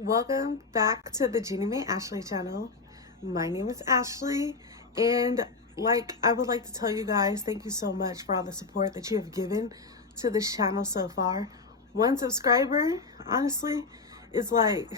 Welcome back to the Jennymayashley channel. My name is Ashley, and I would like to tell you guys, thank you so much for all the support that you have given to this channel so far. 1 subscriber, honestly, is like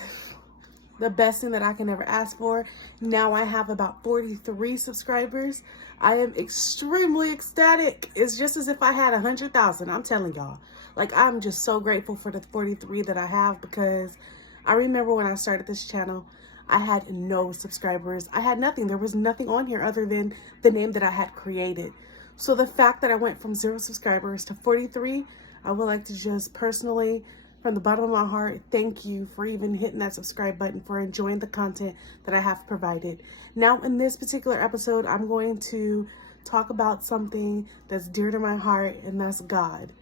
the best thing that I can ever ask for. Now I have about 43 subscribers. I am extremely ecstatic. It's just as if I had 100,000. I'm telling y'all. I'm just so grateful for the 43 that I have, because I remember when I started this channel, I had no subscribers. I had nothing. There was nothing on here other than the name that I had created. So the fact that I went from 0 subscribers to 43, I would like to just personally, from the bottom of my heart, thank you for even hitting that subscribe button, for enjoying the content that I have provided. Now, in this particular episode, I'm going to talk about something that's dear to my heart, and that's God.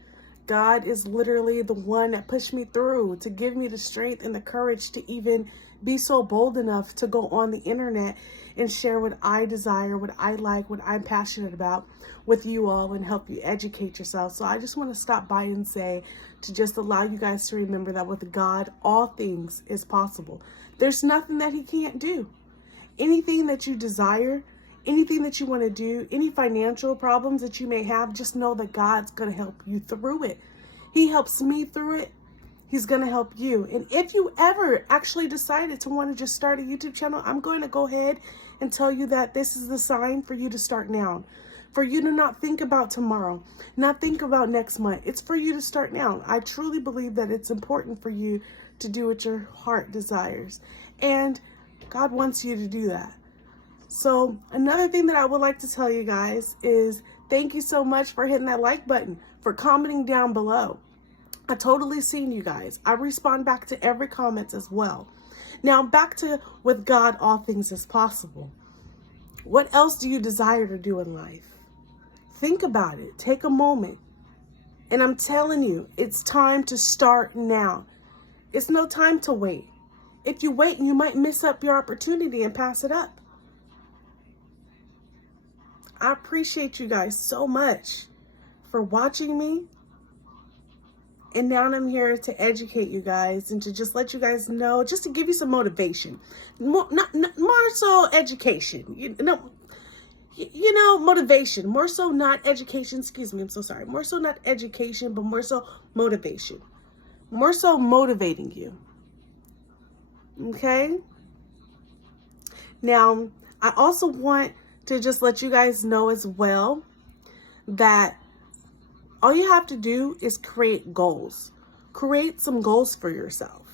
God is literally the one that pushed me through to give me the strength and the courage to even be so bold enough to go on the internet and share what I desire, what I like, what I'm passionate about with you all, and help you educate yourself. So I just want to stop by and say, to just allow you guys to remember that with God, all things is possible. There's nothing that He can't do. Anything that you desire, anything that you want to do, any financial problems that you may have, just know that God's going to help you through it. He helps me through it. He's going to help you. And if you ever actually decided to want to just start a YouTube channel, I'm going to go ahead and tell you that this is the sign for you to start now. For you to not think about tomorrow, not think about next month. It's for you to start now. I truly believe that it's important for you to do what your heart desires. And God wants you to do that. So another thing that I would like to tell you guys is thank you so much for hitting that like button, for commenting down below. I totally seen you guys. I respond back to every comment as well. Now back to with God, all things is possible. What else do you desire to do in life? Think about it. Take a moment. And I'm telling you, it's time to start now. It's no time to wait. If you wait, you might miss up your opportunity and pass it up. I appreciate you guys so much for watching me. And now I'm here to educate you guys and to just let you guys know, just to give you some motivation. More so education. Motivation. More so not education. Excuse me, I'm so sorry. More so not education, but more so motivation. More so motivating you. Okay? Now, I also want to just let you guys know as well that all you have to do is create goals. Create some goals for yourself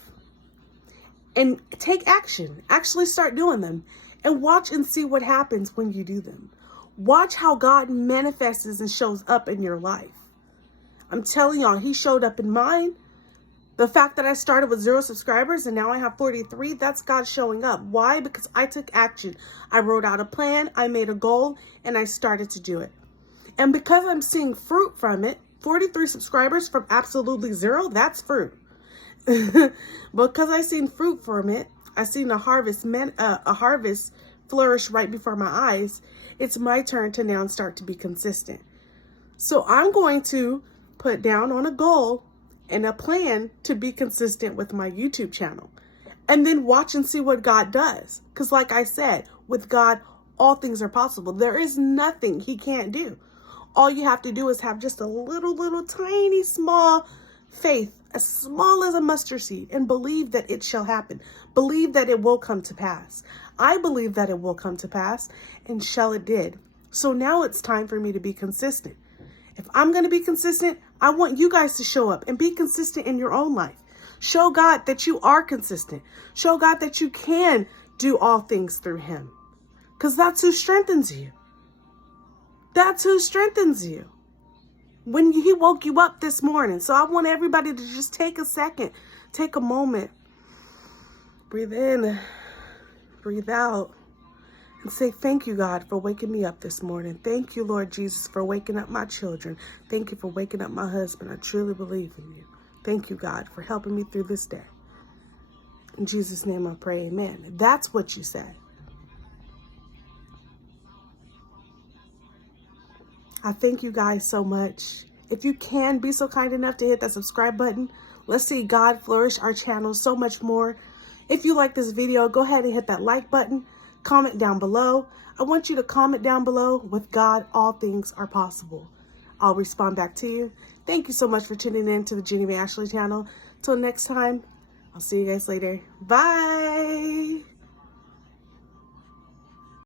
and take action. Actually start doing them and watch and see what happens when you do them. Watch how God manifests and shows up in your life. I'm telling y'all, He showed up in mine. The fact that I started with 0 subscribers and now I have 43, that's God showing up. Why? Because I took action. I wrote out a plan, I made a goal, and I started to do it. And because I'm seeing fruit from it, 43 subscribers from absolutely 0, that's fruit. Because I seen fruit from it, I seen a harvest flourish right before my eyes. It's my turn to now start to be consistent. So I'm going to put down on a goal and a plan to be consistent with my YouTube channel, and then watch and see what God does. Because like I said, with God, all things are possible. There is nothing He can't do. All you have to do is have just a little tiny small faith, as small as a mustard seed, and believe that it shall happen. Believe that it will come to pass. I believe that it will come to pass, and shall it did. So now it's time for me to be consistent. If I'm going to be consistent, I want you guys to show up and be consistent in your own life. Show God that you are consistent. Show God that you can do all things through Him. Because that's who strengthens you. That's who strengthens you. When He woke you up this morning. So I want everybody to just take a second, take a moment, breathe in, breathe out, and say, thank you, God, for waking me up this morning. Thank you, Lord Jesus, for waking up my children. Thank you for waking up my husband. I truly believe in you. Thank you, God, for helping me through this day. In Jesus' name I pray, amen. That's what you said. I thank you guys so much. If you can, be so kind enough to hit that subscribe button. Let's see God flourish our channel so much more. If you like this video, go ahead and hit that like button. Comment down below. I want you to comment down below, with God, all things are possible. I'll respond back to you. Thank you so much for tuning in to the Jennymayashley channel. Till next time, I'll see you guys later. Bye.